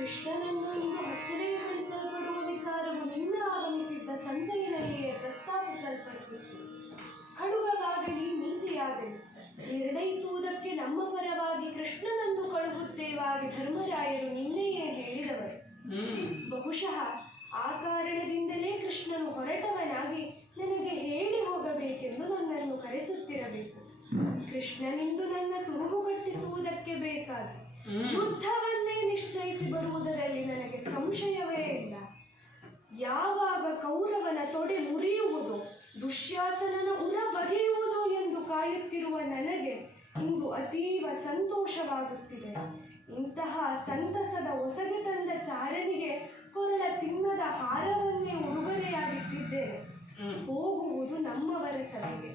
ಕೃಷ್ಣನನ್ನು ಇಂದು ಹಸ್ತರಿಗೆ ಕಳಿಸಲ್ಪಡುವ ವಿಚಾರವು ನಿನ್ನ ಆಗಮಿಸಿದ್ದ ಸಂಜೆಯಲ್ಲಿಯೇ ಪ್ರಸ್ತಾಪಿಸಲ್ಪಟ್ಟಿತ್ತು. ಖಡ್ಗವಾಗಲಿ ನೀತಿಯಾಗಲಿ ನಿರ್ಣಯಿಸುವುದಕ್ಕೆ ನಮ್ಮ ಪರವಾಗಿ ಕೃಷ್ಣನನ್ನು ಕಳುಹುತ್ತೇವಾಗಿ ಧರ್ಮರಾಯರು ನಿನ್ನೆಯೇ ಹೇಳಿದವರು. ಬಹುಶಃ ಆ ಕಾರಣದಿಂದಲೇ ಕೃಷ್ಣನು ಹೊರಟವನಾಗಿ ನನಗೆ ಹೇಳಿ ಹೋಗಬೇಕೆಂದು ನನ್ನನ್ನು ಕರೆಸುತ್ತಿರಬೇಕು. ಕೃಷ್ಣನಿಂದು ನನ್ನ ತುರುಗು ಕಟ್ಟಿಸುವುದಕ್ಕೆ ಬೇಕಾದ ಯುದ್ಧವನ್ನೇ ನಿಶ್ಚಯಿಸಿ ಬರುವುದರಲ್ಲಿ ನನಗೆ ಸಂಶಯವೇ ಇಲ್ಲ. ಯಾವಾಗ ಕೌರವನ ತೊಡೆ ಮುರಿಯುವುದು, ದುಶ್ಯಾಸನನ ಉರ ಬಗೆಯುವುದು ಎಂದು ಕಾಯುತ್ತಿರುವ ನನಗೆ ಇಂದು ಅತೀವ ಸಂತೋಷವಾಗುತ್ತಿದೆ. ಇಂತಹ ಸಂತಸದ ಒಸಗೆ ತಂದ ಚಾರನಿಗೆ ಕೊರಳ ಚಿನ್ನದ ಹಾರವನ್ನೇ ಉಡುಗೊರೆಯಾಗಿಟ್ಟಿದ್ದೇನೆ. ಹೋಗುವುದು ನಮ್ಮವರ ಸಭೆಗೆ.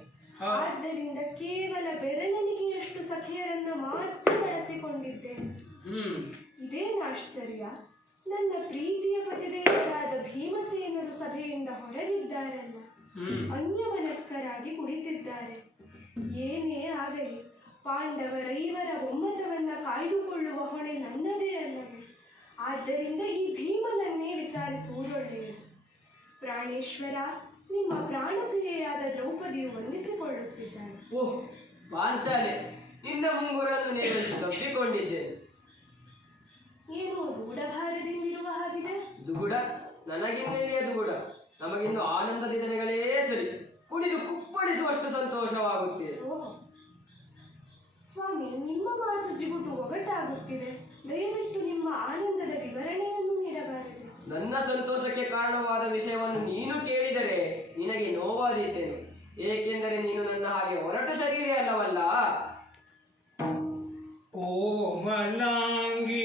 ಆದ್ದರಿಂದ ಕೇವಲ ಬೆರಳಿಗೆಯಷ್ಟು ಸಖಿಯರನ್ನ ಮಾತ್ರ ಬಳಸಿಕೊಂಡಿದ್ದೇನೆ. ಇದೇನು ಆಶ್ಚರ್ಯ! ನನ್ನ ಪ್ರೀತಿಯ ಪತಿದೇವರಾದ ಭೀಮಸೇನರು ಸಭೆಯಿಂದ ಹೊರಗಿದ್ದಾರಲ್ಲ, ಅನ್ಯಮನಸ್ಕರಾಗಿ ಕುಳಿತಿದ್ದಾರೆ. ಏನೇ ಆಗಲಿ ಪಾಂಡವರೈವರ ಒಮ್ಮತವನ್ನ ಕಾಯ್ದುಕೊಳ್ಳುವ ಹೊಣೆ ನನ್ನದೇ ಅಲ್ಲವೇ? ಆದ್ದರಿಂದ ಈ ಭೀಮನನ್ನೇ ವಿಚಾರಿಸುವುದೊಳ್ಳೆಯದು. ಪ್ರಾಣೇಶ್ವರ, ನಿಮ್ಮ ಪ್ರಾಣಪ್ರಿಯೆಯಾದ ದ್ರೌಪದಿಯು ವಂದಿಸಿಕೊಳ್ಳುತ್ತಿದ್ದಾಳೆ. ಓಹ್ ಪಾಂಚಾಲೆ, ನಿನ್ನ ಮುಂಗುರನ್ನು ನೇಮಿಸಿ ತಪ್ಪಿಕೊಂಡಿದ್ದೆ. ಏನೋ ದೂಢಭಾರದಿಂದಿರುವ ಹಾಗಿದೆ. ದುಗುಡ? ನನಗಿನ್ನೆಲ್ಲಿಯ ದುಗುಡ? ನಮಗಿನ್ನು ಆನಂದದ ದಿನಗಳೇ ಸರಿ. ಕುಣಿದು ಕುಪ್ಪಳಿಸುವಷ್ಟು ಸಂತೋಷವಾಗುತ್ತಿದೆ. ಓಹ್ ಸ್ವಾಮಿ, ನಿಮ್ಮ ಮಾತು ಜಿಗುಟು ಒಗಟಾಗುತ್ತಿದೆ. ದಯವಿಟ್ಟು ನಿಮ್ಮ ಆನಂದದ ವಿವರಣೆಯನ್ನು ನೀಡಬಾರದು. ನನ್ನ ಸಂತೋಷಕ್ಕೆ ಕಾರಣವಾದ ವಿಷಯವನ್ನು ನೀನು ಕೇಳಿದರೆ ನಿನಗೆ ನೋವಾದೀತೇನೆ. ಏಕೆಂದರೆ ನೀನು ನನ್ನ ಹಾಗೆ ಹೊರಟ ಶರೀರ ಅಲ್ಲವಲ್ಲ. ಕೋಮಲಾಂಗಿ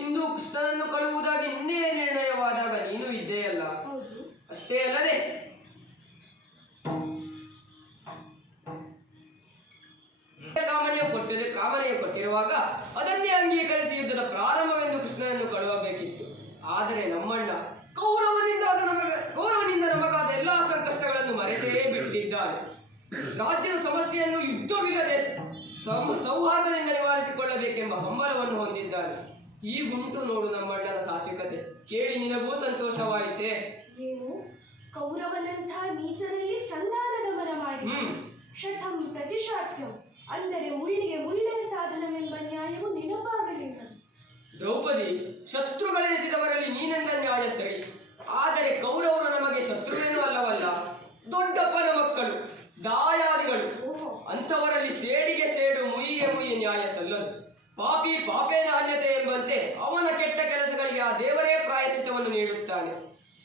ಇಂದು ಕೃಷ್ಣನನ್ನು ಕಳುವುದಾಗಿ ಇನ್ನೇ ನಿರ್ಣಯವಾದಾಗ ನೀನು ಇದ್ದೆಯಲ್ಲ. ಅಷ್ಟೇ ಅಲ್ಲದೆ ಕಾಮನೆಯು ಕೊಟ್ಟಿರುವಾಗ ಅದನ್ನೇ ಅಂಗೀಕರಿಸಿ ಯುದ್ಧದ ಪ್ರಾರಂಭವೆಂದು ಕೃಷ್ಣನನ್ನು ಕಳುಹಬೇಕಿತ್ತು. ಆದರೆ ನಮ್ಮಣ್ಣ ಕೌರವನಿಂದ ನಮಗಾದ ಎಲ್ಲಾ ಸಂಕಷ್ಟಗಳನ್ನು ಮರೆತೇ ಬಿಟ್ಟಿದ್ದಾನೆ. ರಾಜ್ಯದ ಸಮಸ್ಯೆಯನ್ನು ಯುದ್ಧವಿಲ್ಲದೆ ಸೌಹಾರ್ದದಿಂದ ನಿವಾರಿಸಿಕೊಳ್ಳಬೇಕೆಂಬ ಹಂಬಲವನ್ನು ಹೊಂದಿದ್ದಾನೆ. ಈಗುಂಟು ನೋಡು ನಮ್ಮಣ್ಣನ ಸಾತ್ವಿಕತೆ. ಕೇಳಿ ನಿನಗೂ ಸಂತೋಷವಾಯಿತೆ? ಏನು, ಕೌರವನಂಥ ನೀಚರಲ್ಲಿ ಸಂಧಾನದ ಮರ ಮಾಡಿ ಶಠಂ ಪ್ರತಿಶಾಠ್ಯಂ ಅಂದರೆ ಮುಳ್ಳಿಗೆ ಮುಳ್ಳೇ ಸಾಧನವೆಂಬ ನ್ಯಾಯವು ನೆನಪಾಗಲಿಲ್ಲ. ದ್ರೌಪದಿ, ಶತ್ರುಗಳೆನಿಸಿದವರಲ್ಲಿ ನೀನೆಂದ ನ್ಯಾಯ ಸರಿ. ಆದರೆ ಕೌರವರು ನಮಗೆ ಶತ್ರುವೇನೂ ಅಲ್ಲವಲ್ಲ. ದೊಡ್ಡಪ್ಪನ ಮಕ್ಕಳು, ದಾಯಾದಿಗಳು. ಅಂಥವರಲ್ಲಿ ಸೇಡಿಗೆ ಸೇಡು, ಮುಯಿಗೆ ಮುಯಿ ನ್ಯಾಯ ಸಲ್ಲದು. ಪಾಪಿ ಪಾಪೇನ ಅನ್ಯತೆ ಎಂಬಂತೆ ಅವನ ಕೆಟ್ಟ ಕೆಲಸಗಳಿಗೆ ಆ ದೇವರೇ ಪ್ರಾಯಶ್ಚಿತವನ್ನು ನೀಡುತ್ತಾನೆ.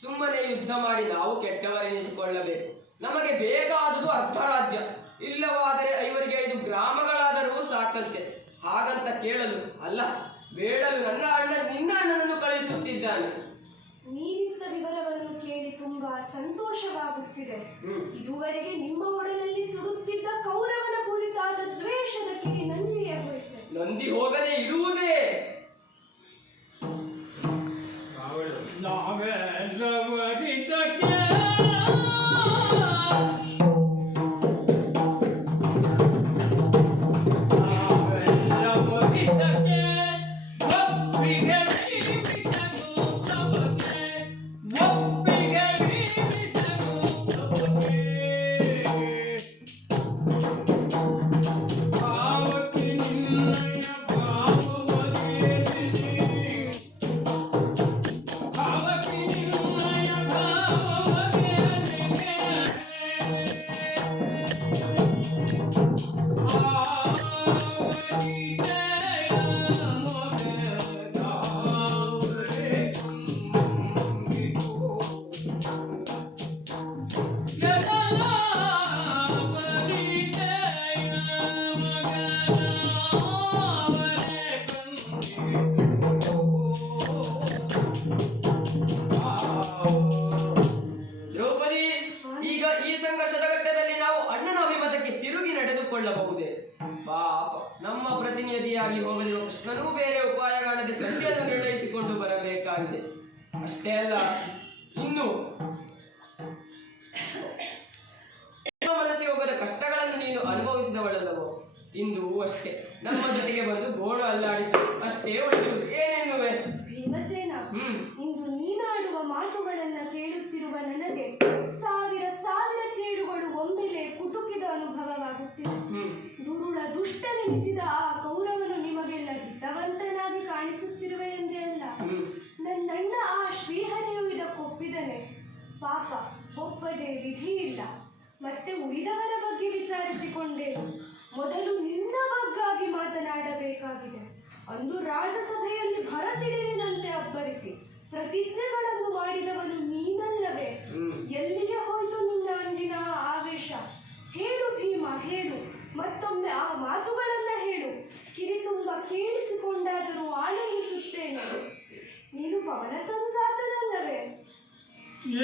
ಸುಮ್ಮನೆ ಯುದ್ಧ ಮಾಡಿ ನಾವು ಕೆಟ್ಟವರೆನಿಸಿಕೊಳ್ಳಬೇಕು. ನಮಗೆ ಬೇಕಾದುದು ಅರ್ಧರಾಜ್ಯ, ಇಲ್ಲವಾದರೆ 5 ಗ್ರಾಮಗಳಾದರೂ ಸಾಕಂತೆ. ಹಾಗಂತ ಕೇಳಲು ಅಲ್ಲ, ಬೇಡಲು ನಿನ್ನ ಅಣ್ಣನನ್ನು ಕಳಿಸುತ್ತಿದ್ದಾನೆ. ನೀವಿತ್ತ ವಿವರವನ್ನು ಕೇಳಿ ತುಂಬಾ ಸಂತೋಷವಾಗುತ್ತಿದೆ. ಇದುವರೆಗೆ ನಿಮ್ಮ ಒಡಲಲ್ಲಿ ಸುಡುತ್ತಿದ್ದ ಕೌರವನ ಕುರಿತಾದ ದ್ವೇಷದ ಕಿಡಿ ನಂದಿಯೇ ಹೋಯಿತು. ನಂದಿ ಹೋಗದೆ ಇರುವುದೇ ನಾವೆಲ್ಲವರಿದ್ದಕ್ಕೆ ಮೃತ್ಯುಂಜದಿಯಾಗಿ ಹೋಗಲಿರುವ ಕೃಷ್ಣನೂ ಬೇರೆ ಉಪಾಯ ಕಾಣದೆ ಸಂಧಿಯನ್ನು ನಿರ್ಣಯಿಸಿಕೊಂಡು ಬರಬೇಕಾಗಿದೆ. ಅಷ್ಟೇ ಅಲ್ಲ, ಇನ್ನು ಮನಸ್ಸಿಗೆ ಹೋಗದ ಕಷ್ಟಗಳನ್ನು ನೀನು ಅನುಭವಿಸಿದವಳಲ್ಲವೋ, ಇಂದು ಅಷ್ಟೇ ನಮ್ಮ ಜೊತೆಗೆ ಬಂದು ಗೋಳು ಅಲ್ಲಾಡಿಸಿ ಅಷ್ಟೇ ಉಳಿದುವುದು. ಏನೆನ್ನುವೆ ಭೀಮಸೇನ, ಇಂದು ನೀನಾಡುವ ಮಾತುಗಳನ್ನ ಕೇಳುತ್ತಿರುವ ನನಗೆ ಸಾವಿರ ಸಾವಿರ ಚೇಡುಗಳು ಒಮ್ಮೆಲೆ ಕುಟುಕಿದ ಅನುಭವವಾಗುತ್ತಿದೆ. ದುರುಳ ದುಷ್ಟನೆನಿಸಿದ ಆ ಕೌರವನು ನಿಮಗೆಲ್ಲ ಹಿತವಂತನಾಗಿ ಕಾಣಿಸುತ್ತಿರುವೆ ಎಂದೇ ಅಲ್ಲ, ನನ್ನಣ್ಣ ಆ ಶ್ರೀಹರಿಯು ಇದಕ್ಕೊಪ್ಪಿದನೆ. ಪಾಪ, ಒಪ್ಪದೆ ವಿಧಿ ಇಲ್ಲ. ಮತ್ತೆ ಉಳಿದವರ ಬಗ್ಗೆ ವಿಚಾರಿಸಿಕೊಂಡೇನು. ಮೊದಲು ನಿನ್ನ ಬಗ್ಗಾಗಿ ಮಾತನಾಡಬೇಕಾಗಿದೆ. ಅಂದು ರಾಜಸಭೆಯಲ್ಲಿ ಭರಸಿಡಿಲಿನಂತೆ ಅಬ್ಬರಿಸಿ ಪ್ರತಿಜ್ಞೆಗಳನ್ನು ಮಾಡಿದವನು ನೀನಲ್ಲವೇ? ಎಲ್ಲಿಗೆ ಹೋಯ್ತು ನಿನ್ನ ಅಂದಿನ ಆವೇಶ? ಹೇಳು ಭೀಮ, ಹೇಳು. ಮತ್ತೊಮ್ಮೆ ಆ ಮಾತುಗಳನ್ನ ಹೇಳು. ಕಿವಿ ತುಂಬ ಕೇಳಿಸಿಕೊಂಡಾದರೂ ಆನಂದಿಸುತ್ತೇನೆ. ನೀನು ಪವನ ಸಂಜಾತನಲ್ಲವೇ?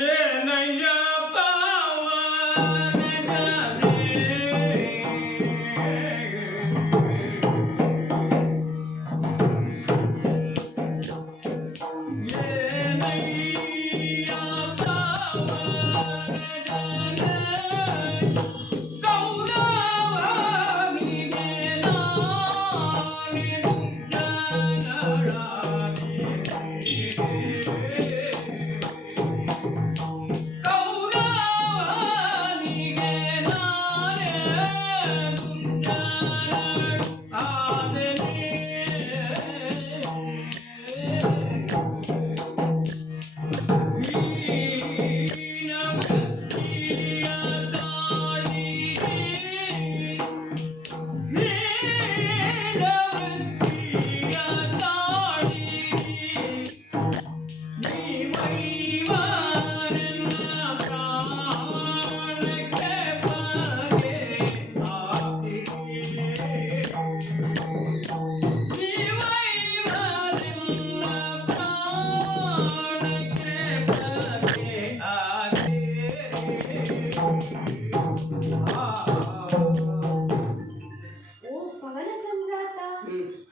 ಏನಯ್ಯ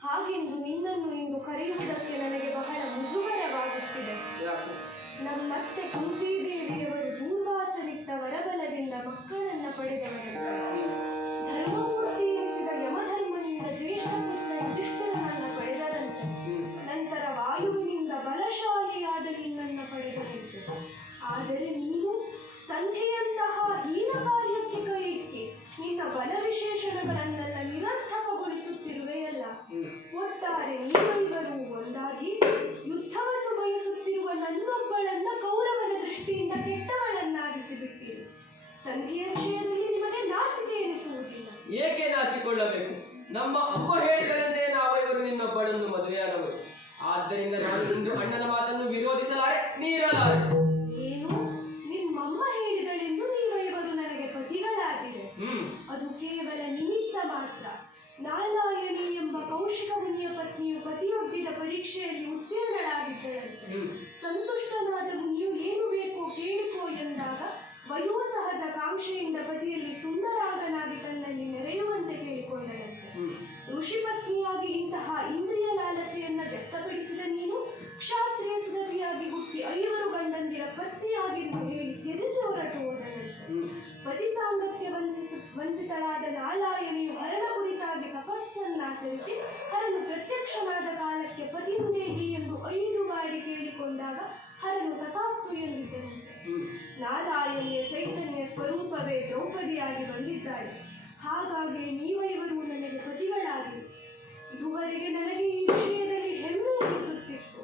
ಹಾಗೆಂದು ನಿನ್ನನ್ನು ಇಂದು ಕರೆಯುವುದಕ್ಕೆ ನನಗೆ ಬಹಳ ಮುಜುಗರವಾಗುತ್ತಿದೆ. ನಮ್ಮತ್ತೆ ಕುಂತಿದೇವಿಯವರು ದೂರ್ವಾಸರಿತ್ತ ವರಬಲದಿಂದ ಮಕ್ಕಳನ್ನ ಪಡೆದವರಲ್ಲ. ಧರ್ಮಮೂರ್ತಿ ಎನಿಸಿದ ಯಮಧರ್ಮನಿಂದ ಜ್ಯೇಷ್ಠ ಪುತ್ರ ಯುಧಿಷ್ಠಿರನನ್ನ ಪಡೆದರಂತೆ. ನಂತರ ವಾಯುವಿನಿಂದ ಬಲಶಾಲಿಯಾದ ನಿನ್ನನ್ನ ಪಡೆದರಂತೆ. ಆದರೆ ನೀನು ಸಂಧಿಯಂತಹ ಹೀನ ಕಾರ್ಯಕ್ಕೆ ಕೈ ಇಕ್ಕಿ ನಿನ್ನ ಬಲ ವಿಶೇಷಣಗಳನ್ನೆಲ್ಲ ನಿರರ್ಥಕಗೊಳಿಸುತ್ತಿರುವೆಯಲ್ಲ. ಒಟ್ಟಾರೆ ನೀವಿವರು ಒಂದಾಗಿ ಯುದ್ಧವನ್ನು ಬಯಸುತ್ತಿರುವ ನನ್ನೊಬ್ಬಳನ್ನ ಕೌರವನ ದೃಷ್ಟಿಯಿಂದ ಕೆಟ್ಟವಳನ್ನಾಗಿಸಿ ಬಿಟ್ಟಿರಿ. ಸಂಧಿಯ ವಿಷಯದಲ್ಲಿ ನಿಮಗೆ ನಾಚಿಕೆ ಎನಿಸುವುದಿಲ್ಲ. ಏಕೆ ನಾಚಿಕೊಳ್ಳಬೇಕು? ನಮ್ಮ ಅಮ್ಮ ಹೇಳಿಗಳಂತೆ ನಾವಿವರು ನಿನ್ನೊಬ್ಬಳನ್ನು ಮದುವೆಯಾದವರು. ಆದ್ದರಿಂದ ನಾನು ಇಂದು ಅಣ್ಣನ ಮಾತನ್ನು ವಿರೋಧಿಸಲಾರೆ, ನೀರಲಾರೆ. ಏನು? ನಿಮ್ಮಮ್ಮ ಹೇಳಿದಳೆಂದು ನೀವಿವರು ನನಗೆ ಪತಿಗಳಾದಿರೆ. ಅದು ಕೇವಲ ನಿಮಿತ್ತ ಮಾತ್ರ. ನಾರಾಯಣಿ ಎಂಬ ಕೌಶಿಕ ಮುನಿಯ ಪತ್ನಿಯು ಪತಿಯೊಡ್ಡಿದ ಪರೀಕ್ಷೆಯಲ್ಲಿ ಉತ್ತೀರ್ಣಳಾಗಿದ್ದಳಂತೆ. ಸಂತುಷ್ಟನಾದ ಮುನಿಯು ಏನು ಬೇಕೋ ಕೇಳಿಕೋ ಎಂದಾಗ ವಯೋಸಹಜ ಕಾಂಕ್ಷೆಯಿಂದ ಪತಿಯಲ್ಲಿ ಸುಂದರಾಗನಾಗಿ ತನ್ನಲ್ಲಿ ನೆರೆಯುವಂತೆ ಕೇಳಿಕೊಂಡಳಂತೆ. ಋಷಿ ಪತ್ನಿಯಾಗಿ ಇಂತಹ ಇಂದ್ರಿಯ ಲಾಲಸೆಯನ್ನ ವ್ಯಕ್ತಪಡಿಸಿದ ನೀನು ಕ್ಷಾತ್ರಿಯ ಸುಗತಿಯಾಗಿ ಹುಟ್ಟಿ 5 ಗಂಡಂದಿರ ಪತ್ನಿಯಾಗೆಂದು ಹೇಳಿ ತ್ಯಜಿಸಿ ಹೊರಟು ಹೋದಳಂತೆ. ಪತಿ ಸಾಂಗತ್ಯ ವಂಚಿತಳಾದ ನಾರಾಯಣಿಯು ಹರನ ಕುರಿತಾಗಿ ತಪಸ್ಸನ್ನಾಚರಿಸಿ ಹರನು ಪ್ರತ್ಯಕ್ಷನಾದ ಕಾಲಕ್ಕೆ ಪತಿಂದೇಹಿ ಎಂದು 5 ಬಾರಿ ಕೇಳಿಕೊಂಡಾಗ ಹರನು ತಥಾಸ್ತು ಎಂದಿದ್ದನಂತೆ. ನಾರಾಯಣಿಯ ಚೈತನ್ಯ ಸ್ವರೂಪವೇ ದ್ರೌಪದಿಯಾಗಿ ಬಂದಿದ್ದಾಳೆ. ಹಾಗಾಗಿ ನೀವಿವರು ನನಗೆ ಪತಿಗಳಾಗಿ. ಇದುವರೆಗೆ ನನಗೆ ಈ ವಿಷಯದಲ್ಲಿ ಹೆಮ್ಮೆ ಎನಿಸುತ್ತಿತ್ತು.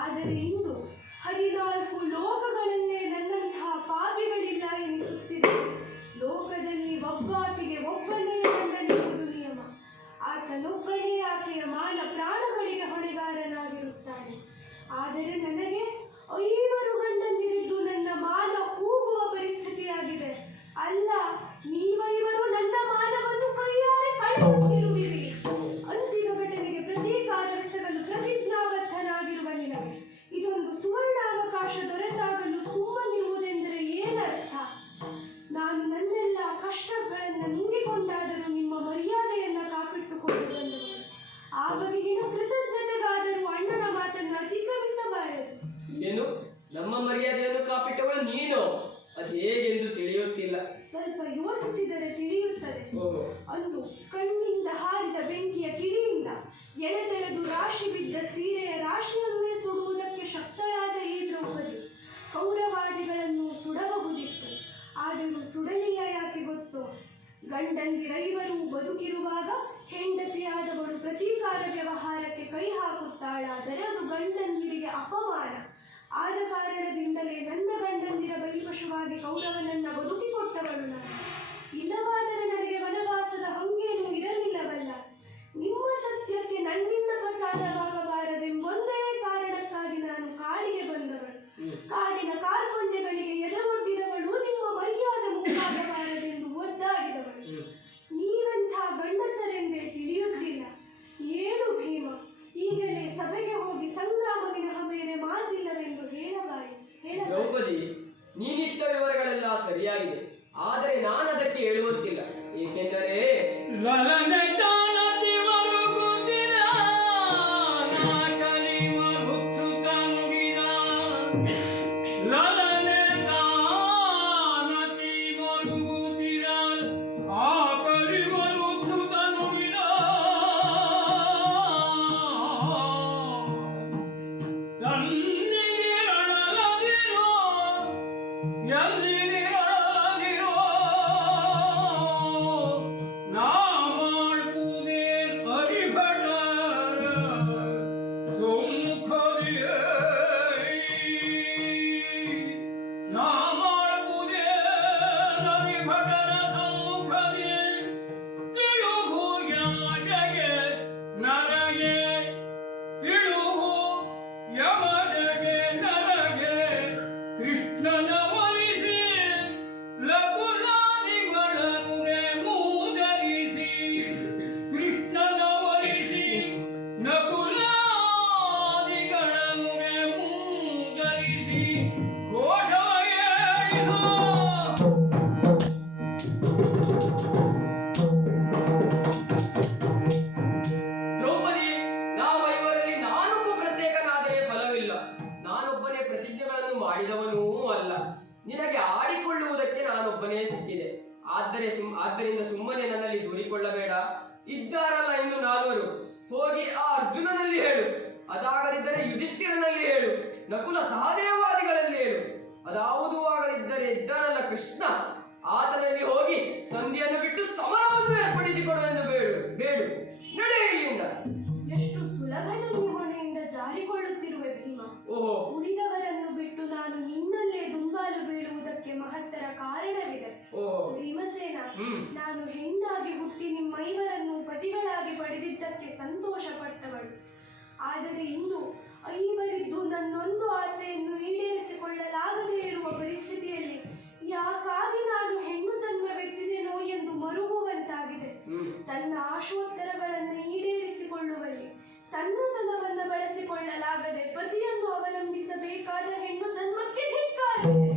ಆದರೆ ಇಂದು 14 ಲೋಕಗಳಲ್ಲೇ ನನ್ನಂತಹ ಪಾಪಿಗಳಿಲ್ಲ ಎನಿಸುತ್ತಿದೆ. ಲೋಕದಲ್ಲಿ ಒಬ್ಬಾಕೆಗೆ ಒಬ್ಬನೇ ಗಂಡನೆಂಬುದು ನಿಯಮ. ಆತನೊಬ್ಬನೇ ಆಕೆಯ ಮಾನ ಪ್ರಾಣಗಳಿಗೆ ಹೊಣೆಗಾರನಾಗಿರುತ್ತಾನೆ. ಆದರೆ ನನಗೆ 5 ಗಂಡಂದಿರಿದ್ದು ನನ್ನ ಮಾನ ಕೂಗುವ ಪರಿಸ್ಥಿತಿಯಾಗಿದೆ. ಅಲ್ಲ, ನೀವಿವರು ನನ್ನ ಮಾನವನ್ನು ಕೈಯಾರೆ ಕಳೆಯುತ್ತಿರುವಿರಿ. ಅಂತಿಮ ಘಟನೆಗೆ ಪ್ರತೀಕಾರವೆಸಗಲು ಪ್ರತಿಜ್ಞಾಬದ್ಧನಾಗಿರುವ ನಿನಗೆ ಇದೊಂದು ಸುವರ್ಣಾವಕಾಶ ದೊರೆತಾಗಲು ಸುಮ್ಮನಿರುವುದೆಂದರೆ ಏನರ್ಥ? ನಾನು ನನ್ನೆಲ್ಲ ಕಷ್ಟಗಳನ್ನು ನುಂಗಿಕೊಂಡಾದರೂ ನಿಮ್ಮ ಮರ್ಯಾದೆಯನ್ನು ಕಾಪಿಟ್ಟುಕೊಂಡು ಬಂದವನು. ಅಪ್ಪಿಟ್ಟವಳು ನೀನು. ಅದು ಹೇಗೆಂದು ತಿಳಿಯುತ್ತಿಲ್ಲ. ಸ್ವಲ್ಪ ಯೋಚಿಸಿದರೆ ತಿಳಿಯುತ್ತದೆ. ಓಹೋ. ಅಂದು ಕಣ್ಣಿಂದ ಹಾರಿದ ಬೆಂಕಿಯ ಕಿಡಿಯಿಂದ ಎಳೆದೆಳೆದು ರಾಶಿ ಬಿದ್ದ ಸೀರೆಯ ರಾಶಿಯನ್ನೇ ಸುಡುವುದಕ್ಕೆ ಶಕ್ತಳಾದ ಈ ದ್ರೌಪದಿ ಕೌರವಾದಿಗಳನ್ನು ಸುಡಬಹುದಿತ್ತು. ಆದರೂ ಸುಡಲಿಯ ಯಾಕೆ ಗೊತ್ತೋ? ಗಂಡಂದಿರೈವರು ಬದುಕಿರುವಾಗ ಹೆಂಡತಿಯಾದವಳು ಪ್ರತೀಕಾರ ವ್ಯವಹಾರಕ್ಕೆ ಕೈ ಹಾಕುತ್ತಾಳಾದರೆ ಅದು ಗಂಡಂದಿರಿಗೆ ಅಪಮಾನ. ಆದ ಕಾರಣದಿಂದಲೇ ನನ್ನ ಗಂಡಂದಿರ ಬಲಿಪಶುವಾಗಿ ಕೌರವನನ್ನ ಬದುಕಿಕೊಟ್ಟವಳು ನಾನು. ಇಲ್ಲವಾದರೆ ನನಗೆ ವನವಾಸದ ಹಂಗೇನೂ ಇರಲಿಲ್ಲವಲ್ಲ. ನಿಮ್ಮ ಸತ್ಯಕ್ಕೆ ನನ್ನಿಂದ ಪ್ರಚಾರವಾಗಬಾರದೆಂಬೊಂದೇ ಕಾರಣಕ್ಕಾಗಿ ನಾನು ಕಾಡಿಗೆ ಬಂದವಳು. ಕಾಡಿನ ಕಾರ್ಪಣ್ಯಗಳಿಗೆ ಎದೆಗೊಡ್ಡಿದವಳು, ನಿಮ್ಮ ಮರ್ಯಾದೆ ಮುಖಾಗಬಾರದೆಂದು ಒದ್ದಾಡಿದವಳು. ನೀವೆಂಥ ಗಂಡಸರೆಂದೇ ತಿಳಿಯುತ್ತಿಲ್ಲ. ಏಳು ಭೀಮ, ಈಗಲೇ ಸಭೆಗೆ ಹೋಗಿ ಸಂಗ್ರಾಮ ವಿನಃ ಬೇರೆ ಮಾತಿಲ್ಲವೆಂದು ಹೇಳಬಾಯಿ. ದ್ರೌಪದಿ, ನೀನಿತ್ತ ವಿವರಗಳೆಲ್ಲ ಸರಿಯಾಗಿದೆ, ಆದರೆ ನಾನು ಅದಕ್ಕೆ ಹೇಳುವಂತಿಲ್ಲ. ಏಕೆಂದರೆ ಆದ್ದರಿಂದ ಸುಮ್ಮನೆ ನನ್ನಲ್ಲಿ ದೂರಿಕೊಳ್ಳಬೇಡ. ಇದ್ದಾರಲ್ಲ ಇನ್ನು ನಾಲ್ವರು, ಹೋಗಿ ಆ ಅರ್ಜುನನಲ್ಲಿ ಹೇಳು. ಅದಾಗದಿದ್ದರೆ ಯುಧಿಷ್ಠಿರನಲ್ಲಿ ಹೇಳು. ನಕುಲ ಸಹದೇವಾದಿಗಳಲ್ಲಿ ಹೇಳು. ಅದಾವುದೂ ಆಗದಿದ್ದರೆ ಇದ್ದಾನಲ್ಲ ಕೃಷ್ಣ, ಆತನಲ್ಲಿ ಹೋಗಿ ಸಂಧಿಯನ್ನು ಬಿಟ್ಟು ಸಮರವನ್ನು ಏರ್ಪಡಿಸಿಕೊಡುವೆಂದು ಬೇಡು. ನಡೆ ಇಲ್ಲಿಂದ. ಎಷ್ಟು ಸುಲಭದಲ್ಲಿ ಹೊಣೆಯಿಂದ ಜಾರಿಕೊಳ್ಳುತ್ತಿರುವೆ ಭೀಮ. ಉಳಿದವರನ್ನು ಬಿಟ್ಟು ನಾನು ನಿನ್ನಲ್ಲೇ ದುಂಬಾಲು ಬೀಳುವುದಕ್ಕೆ ಮಹತ್ತರ ಕಾರಣವಿದೆ. ಭೀಮಸೇನ, ನಾನು ಹೆಣ್ಣಾಗಿ ಹುಟ್ಟಿ ನಿಮ್ಮೈವರನ್ನು ಪತಿಗಳಾಗಿ ಪಡೆದಿದ್ದಕ್ಕೆ ಸಂತೋಷ ಪಟ್ಟವಳು. ಆದರೆ ಇಂದು ಐವರಿದ್ದು ನನ್ನೊಂದು ಆಸೆಯನ್ನು ಈಡೇರಿಸಿಕೊಳ್ಳಲಾಗದೇ ಇರುವ ಪರಿಸ್ಥಿತಿಯಲ್ಲಿ ಯಾಕಾಗಿ ನಾನು ಹೆಣ್ಣು ಜನ್ಮವೆತ್ತಿದೆನೋ ಎಂದು ಮರುಗುವಂತಾಗಿದೆ. ತನ್ನ ಆಶೋತ್ತರಗಳನ್ನು ಈಡೇರಿಸಿಕೊಳ್ಳುವಲ್ಲಿ ತನ್ನತನವನ್ನು ಬಳಸಿಕೊಳ್ಳಲಾಗದೆ ಪತಿಯನ್ನು ಅವಲಂಬಿಸಬೇಕಾದ ಹೆಣ್ಣು ಜನ್ಮಕ್ಕೆ ಧಿಕ್ಕಾರವಿದೆ.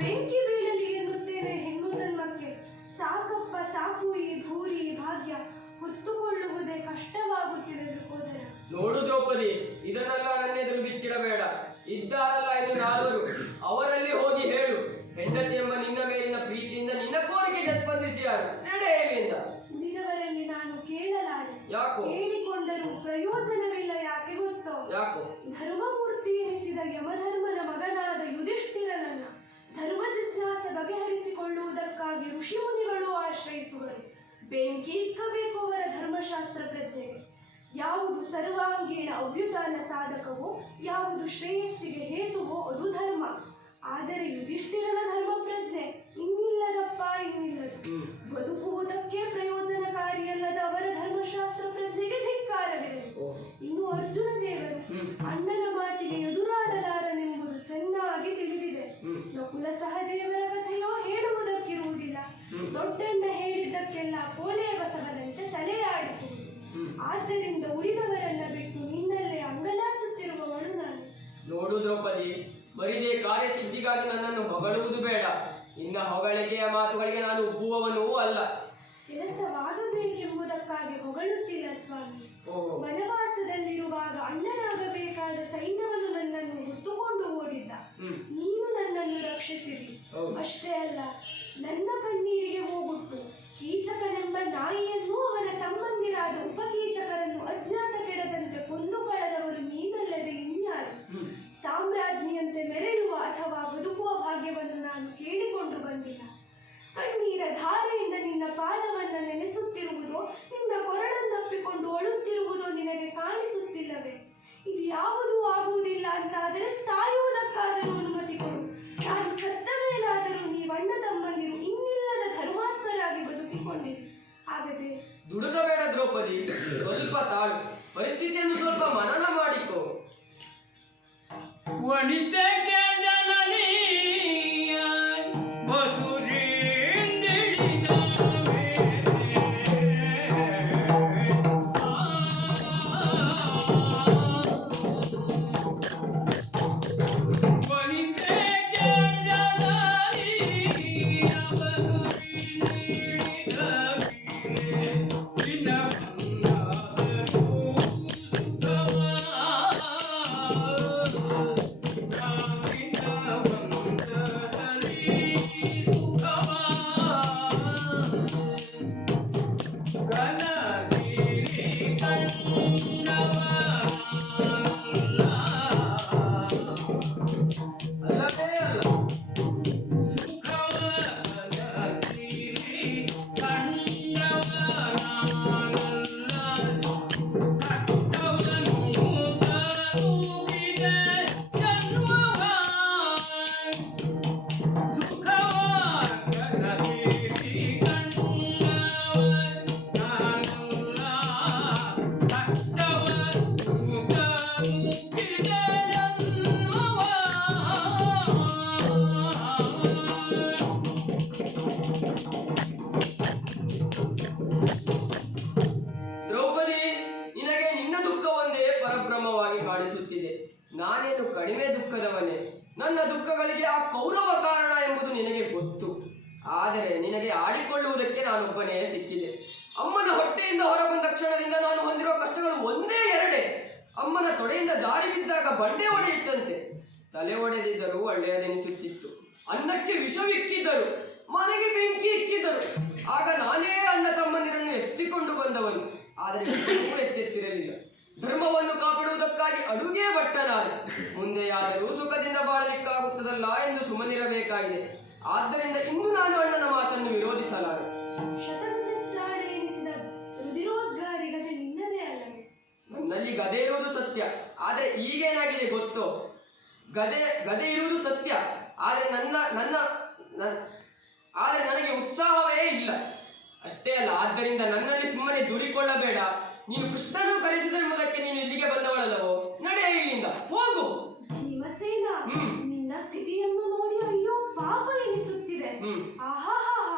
ಬೆಂಕಿ ಬೀಳಲಿ ಎನ್ನುತ್ತೇನೆ ಹೆಣ್ಣು ಜನ್ಮಕ್ಕೆ. ಸಾಕಪ್ಪ ಸಾಕು, ಈ ಭೂರಿ ಭಾಗ್ಯ ಹೊತ್ತುಕೊಳ್ಳುವುದೇ ಕಷ್ಟವಾಗುತ್ತಿದೆ ದ್ರುಪದನ. ನೋಡು ದ್ರೌಪದಿ, ಇದನ್ನೆಲ್ಲ ನನ್ನೆದುರು ಬಿಚ್ಚಿಡಬೇಡ. ಇದ್ದಾರಲ್ಲ ಇನ್ನು ನಾಲ್ವರು, ಅವರಲ್ಲಿ ಹೋಗಿ ಹೇಳು. ಹೆಂಡತಿ ಎಂಬ ನಿನ್ನ ಮೇಲಿನ ಪ್ರೀತಿಯಿಂದ ನಿನ್ನ ಕೋರಿಕೆಗೆ ಸ್ಪಂದಿಸಿಯಾರು. ನಡೆ ಇಲ್ಲಿಂದ. ಉಳಿದವರಲ್ಲಿ ನಾನು ಕೇಳಲಾರೆ. ಯಾಕೋ? ಕೇಳಿಕೊಂಡರೂ ಪ್ರಯೋಜನವಿಲ್ಲ. ಯಾಕೆ ಗೊತ್ತೋ? ಯಾಕೋ? ಧರ್ಮಮೂರ್ತಿ ಎನಿಸಿದ ಯಮಧರ್ಮನ ಮಗನಾದ ಯುಧಿಷ್ಠಿರನನ್ನ ಧರ್ಮ ಜಿಜ್ಞಾಸೆ ಬಗೆಹರಿಸಿಕೊಳ್ಳುವುದಕ್ಕಾಗಿ ಋಷಿಮುನಿಗಳು ಆಶ್ರಯಿಸುವರು. ಬೆಂಕಿ ಇಕ್ಕಬೇಕು ಅವರ ಧರ್ಮಶಾಸ್ತ್ರ ಪ್ರಜ್ಞೆಗೆ. ಯಾವುದು ಸರ್ವಾಂಗೀಣ ಅಭ್ಯುತ್ಥಾನ ಸಾಧಕವೋ, ಯಾವುದು ಶ್ರೇಯಸ್ಸಿಗೆ ಹೇತುವೋ ಅದು ಧರ್ಮ. ಆದರೆ ಯುಧಿಷ್ಠಿರನ ಧರ್ಮ ಪ್ರಜ್ಞೆ ಇನ್ನಿಲ್ಲದಪ್ಪ, ಇನ್ನಿಲ್ಲದು. ಬದುಕುವುದಕ್ಕೆ ಪ್ರಯೋಜನಕಾರಿಯಲ್ಲದ ಅವರ ಧರ್ಮಶಾಸ್ತ್ರ ಪ್ರಜ್ಞೆಗೆ ಧಿಕ್ಕಾರವಿದೆ. ಇನ್ನು ಅರ್ಜುನ ದೇವರು ಅಣ್ಣನ ಮಾತಿಗೆ ಎದುರಾಡಲಾರನೆಂಬುದು ಚೆನ್ನಾಗಿ ತಿಳಿದಿದೆ. ನಕುಲ ಸಹದೇವರ ಕಥೆಯೋ ಹೇಳುವುದಕ್ಕಿರುವುದಿಲ್ಲ. ದೊಡ್ಡಣ್ಣ ಹೇಳಿದ್ದಕ್ಕೆಲ್ಲ ಕೋಲೆ ಬಸವನಂತೆ ತಲೆಯಾಡಿಸುವುದು. ಆದ್ದರಿಂದ ಉಳಿದವರನ್ನ ಬಿಟ್ಟು ನಿನ್ನಲ್ಲೇ ಅಂಗಲಾಚುತ್ತಿರುವವಳು ನಾನು. ನೋಡು ದ್ರೌಪದಿ, ಬರಿದೇ ಕಾರ್ಯಸಿದ್ಧಿಗಾಗಿ ನನ್ನನ್ನು ಹೊಗಳುವುದು ಬೇಡ. ಇನ್ನ ಹೊಗಳಿಕೆಯ ಮಾತುಗಳಿಗೆ ನಾನು ಒಪ್ಪುವವನೂ ಅಲ್ಲ. ಕೆಲಸವಾಗಬೇಕೆಂಬುದಕ್ಕಾಗಿ ಹೊಗಳುತ್ತಿಲ್ಲ ಸ್ವಾಮಿ. ವನವಾಸದಲ್ಲಿರುವಾಗ ಅಣ್ಣನಾಗಬೇಕಾದ ಸೈನ್ಯವನ್ನು ನನ್ನನ್ನು ಹೊತ್ತುಕೊಂಡು ಓಡಿದ್ದ. ನೀನು ನನ್ನನ್ನು ರಕ್ಷಿಸಿರಿ. ಹೌದು. ಅಷ್ಟೇ ಅಲ್ಲ, ನನ್ನ ಕಣ್ಣೀರಿಗೆ ಹೋಗುಟ್ಟು ಕೀಚಕನೆಂಬ ನಾಯಿಯನ್ನು ಅವನ ತಮ್ಮಂದಿರಾದ ಉಪಕೀಚಕರನ್ನು ಅಜ್ಞಾತ ಕೆಡದಂತೆ ಕೊಂದು ಕಳೆದವರು ನೀನಲ್ಲದೆ ಇನ್ಯಾರು? ಸಾಮ್ರಾಜ್ಞಿಯಂತೆ ಮೆರೆಯುವ ಅಥವಾ ಬದುಕುವ ಭಾಗ್ಯವನ್ನು ನಾನು ಕೇಳಿಕೊಂಡು ಬಂದಿಲ್ಲ. ಕಣ್ಣೀರ ಧಾರೆಯಿಂದ ನಿನ್ನ ಪಾದವನ್ನು ನೆನೆಸುತ್ತಿರುವುದೋ, ನಿನ್ನ ಕೊರಳನ್ನಪ್ಪಿಕೊಂಡು ಅಳುತ್ತಿರುವುದೋ ನಿನಗೆ ಕಾಣಿಸುತ್ತಿಲ್ಲವೇ? ಇದು ಯಾವುದೂ ಆಗುವುದಿಲ್ಲ ಅಂತಾದರೆ ಸಾಯುವುದಕ್ಕಾದರೂ ಅನುಮತಿ ಕೊಡು. ನಾನು ಸತ್ತ ಮೇಲಾದರೂ ನೀವಣ್ಣ ತಮ್ಮಂದಿರು ಇನ್ನಿಲ್ಲದ ಧರ್ಮಾತ್ಮರಾಗಿ ಬದುಕಿಕೊಂಡಿರಿ. ಆಗದೆ ದುಡುಕಬೇಡ ದ್ರೌಪದಿ, ಸ್ವಲ್ಪ ತಾಳು. ಪರಿಸ್ಥಿತಿಯನ್ನು ಸ್ವಲ್ಪ ಮನನ ಮಾಡಿಕೋ. ವನಿತೆ ಜನನಿ ಅಲ್ಲವೇ ಅಲ್ಲ. ದ್ರೌಪದಿ, ನಿನಗೆ ನಿನ್ನ ದುಃಖವೊಂದೇ ಪರಬ್ರಹ್ಮವಾಗಿ ಕಾಣಿಸುತ್ತಿದೆ. ನಾನೇನು ಕಡಿಮೆ ದುಃಖದವನೇ? ನನ್ನ ದುಃಖಗಳಿಗೆ ಆ ಕೌರವ ಕಾರಣ ಎಂಬುದು ನಿನಗೆ ಗೊತ್ತು. ಆದರೆ ನಿನಗೆ ಆಡಿಕೊಳ್ಳುವುದಕ್ಕೆ ನಾನೊಬ್ಬನೇ ಸಿಕ್ಕಿದೆ. ಅಮ್ಮನ ಹೊಟ್ಟೆಯಿಂದ ಹೊರಬಂದ ಕ್ಷಣದಿಂದ ನಾನು ಹೊಂದಿರುವ ಕಷ್ಟಗಳು ಒಂದೇ ಎರಡೇ. ಅಮ್ಮನ ತೊಡೆಯಿಂದ ಜಾರಿ ಬಿದ್ದಾಗ ಬಂಡೆ ಒಡೆಯಿತಂತೆ. ತಲೆ ಒಡೆದಿದ್ದರೂ ಒಳ್ಳೆಯದೆನಿಸುತ್ತಿತ್ತು. ಅನ್ನಕ್ಕೆ ವಿಷವಿಕ್ಕಿದ್ದರು, ಮನೆಗೆ ಬೆಂಕಿ ಇಕ್ಕಿದ್ದರು. ಆಗ ನಾನೇ ಅಣ್ಣ ತಮ್ಮಂದಿರನ್ನು ಎತ್ತಿಕೊಂಡು ಬಂದವನು. ಆದರೆ ಇನ್ನೂ ಎಚ್ಚೆತ್ತಿರಲಿಲ್ಲ. ಧರ್ಮವನ್ನು ಕಾಪಾಡುವುದಕ್ಕಾಗಿ ಅಡುಗೆ ಭಟ್ಟನಾದೆ. ಮುಂದೆಯಾದರೂ ಸುಖದಿಂದ ಬಾಳಲಿಕ್ಕಾಗುತ್ತದಲ್ಲ ಎಂದು ಸುಮ್ಮನಿರಬೇಕಾಗಿದೆ. ಆದ್ದರಿಂದ ಇಂದು ನಾನು ಅಣ್ಣನ ಮಾತನ್ನು ವಿರೋಧಿಸಲಾರೆ. ಶತವಿಚಿತ್ರಾಣಿ ಎನಿಸಿದ ರುಧಿರೋದ್ಗಾರಿಗದೆ ನಿನ್ನದೇ ಅಲ್ಲವೇ? ನನ್ನಲ್ಲಿ ಗದೆ ಇರುವುದು ಸತ್ಯ, ಆದರೆ ಈಗೇನಾಗಿದೆ ಗೊತ್ತೋ? ಗದೆ ಇರುವುದು ಸತ್ಯ, ಆದರೆ ಆದರೆ ನನಗೆ ಉತ್ಸಾಹವೇ ಇಲ್ಲ. ಅಷ್ಟೇ ಅಲ್ಲ, ಆದ್ದರಿಂದ ನನ್ನಲ್ಲಿ ಸುಮ್ಮನೆ ದೂರಿಕೊಳ್ಳಬೇಡ. ನೀನು ಕೃಷ್ಣನು ಕರೆಸಿದೆಂಬುದಕ್ಕೆ ನೀನು ಇಲ್ಲಿಗೆ ಬಂದವಳಲ್ಲವೋ? ನಡೆಯ ಇಲ್ಲಿಂದ, ಹೋಗು. ಭೀಮಸೇನ, ನಿನ್ನ ಸ್ಥಿತಿಯನ್ನು ನೋಡಿ ಅಯ್ಯೋ ಪಾಪ ಎನಿಸುತ್ತಿದೆ. ಆಹಾಹಾಹಾ,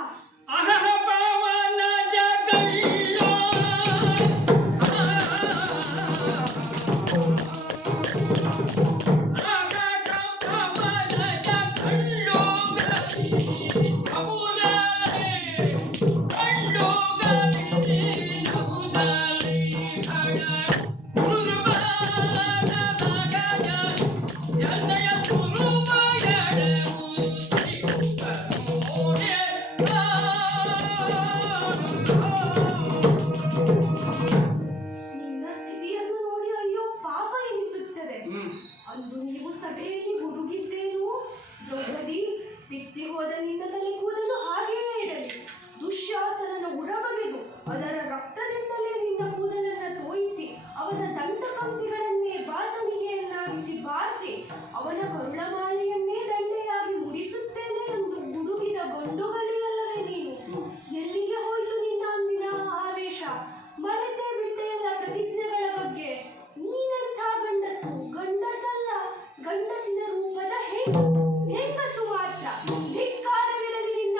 ಅಂದು ನೀವು ಸಭೆಯಲ್ಲಿ ಹುಡುಗಿದ್ದೇನು? ದ್ರೌಪದಿ, ಬಿಚ್ಚಿ ಹೋದ ನಿನ್ನ ತಲೆ ಕೂದಲು ಹಾಗೆಯೇ ಇರಲಿ. ದುಶ್ಯಾಸನನ ಉಡಬಗೆದು ಅದರ ರಕ್ತದಿಂದಲೇ ನಿನ್ನ ಕೂದಲನ್ನು ತೋಯಿಸಿ ಅವನ ದಂತಪಂಕ್ತಿಗಳನ್ನೇ ಬಾಚಣಿಗೆಯನ್ನಾಗಿಸಿ ಬಾಚಿ ಅವನ ಕರುಳಮಾಲೆಯನ್ನೇ ದಂಡೆಯಾಗಿ ಮುಡಿಸುತ್ತೇನೆ ಎಂದು ಹುಡುಗಿದ ಗಂಡುಗಲಿಯಲ್ಲವೇ ನೀನು? ಎಲ್ಲಿಗೆ ಹೋಯಿತು ನಿನ್ನ ಅಂದಿನ ಆವೇಶ? ಮರೆತೇ ಬಿಟ್ಟೆಯಲ್ಲ ಪ್ರತಿಜ್ಞೆಗಳ ಬಗ್ಗೆ. ನೀನೆಂಥ ಗಂಡಸು? ಗಂಡಸಲ್ಲ, ಗಂಡಸಿನ ರೂಪದ ಹೆಂಗಸು ಮಾತ್ರ. ಧಿಕ್ಕಾರವಿರಲಿ ನಿನ್ನ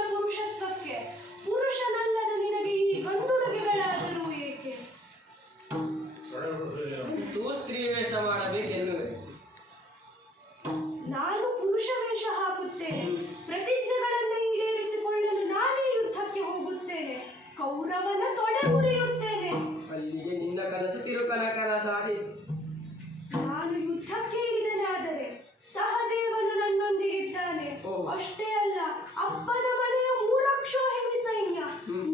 ಅಷ್ಟೇ ಅಲ್ಲ, ಅಪ್ಪನ ಮನೆಯ 3 ಅಕ್ಷೋಹಿಣಿ ಸೈನ್ಯ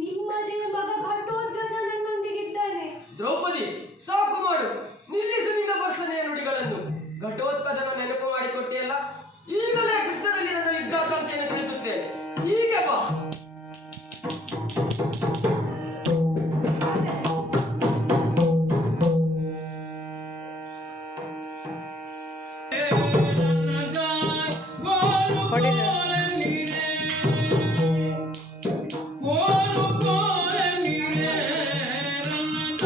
ನಿಮ್ಮದೇ ಮಗ ಘಟೋತ್ಕಚ ನನ್ನೊಂದಿಗಿದ್ದಾನೆ. ದ್ರೌಪದಿ, ಸಾಕು ಮಾಡು, ನಿಲ್ಲಿಸು ನಿನ್ನ ಭರ್ಸನೆಯ ನುಡಿಗಳನ್ನು. ಘಟೋತ್ಕಚನ ನೆನಪು ಮಾಡಿಕೊಟ್ಟಿಯಲ್ಲ, ಈಗಲೇ ಕೃಷ್ಣನಲ್ಲಿ ನನ್ನ ಯುದ್ಧಾಕಾಂಕ್ಷೆಯನ್ನು ತಿಳಿಸುತ್ತೇನೆ. ಹೀಗೆ ಬಾ. ಗೋಲು ಕೋಲ ನೀರೇ ರನ್ನದ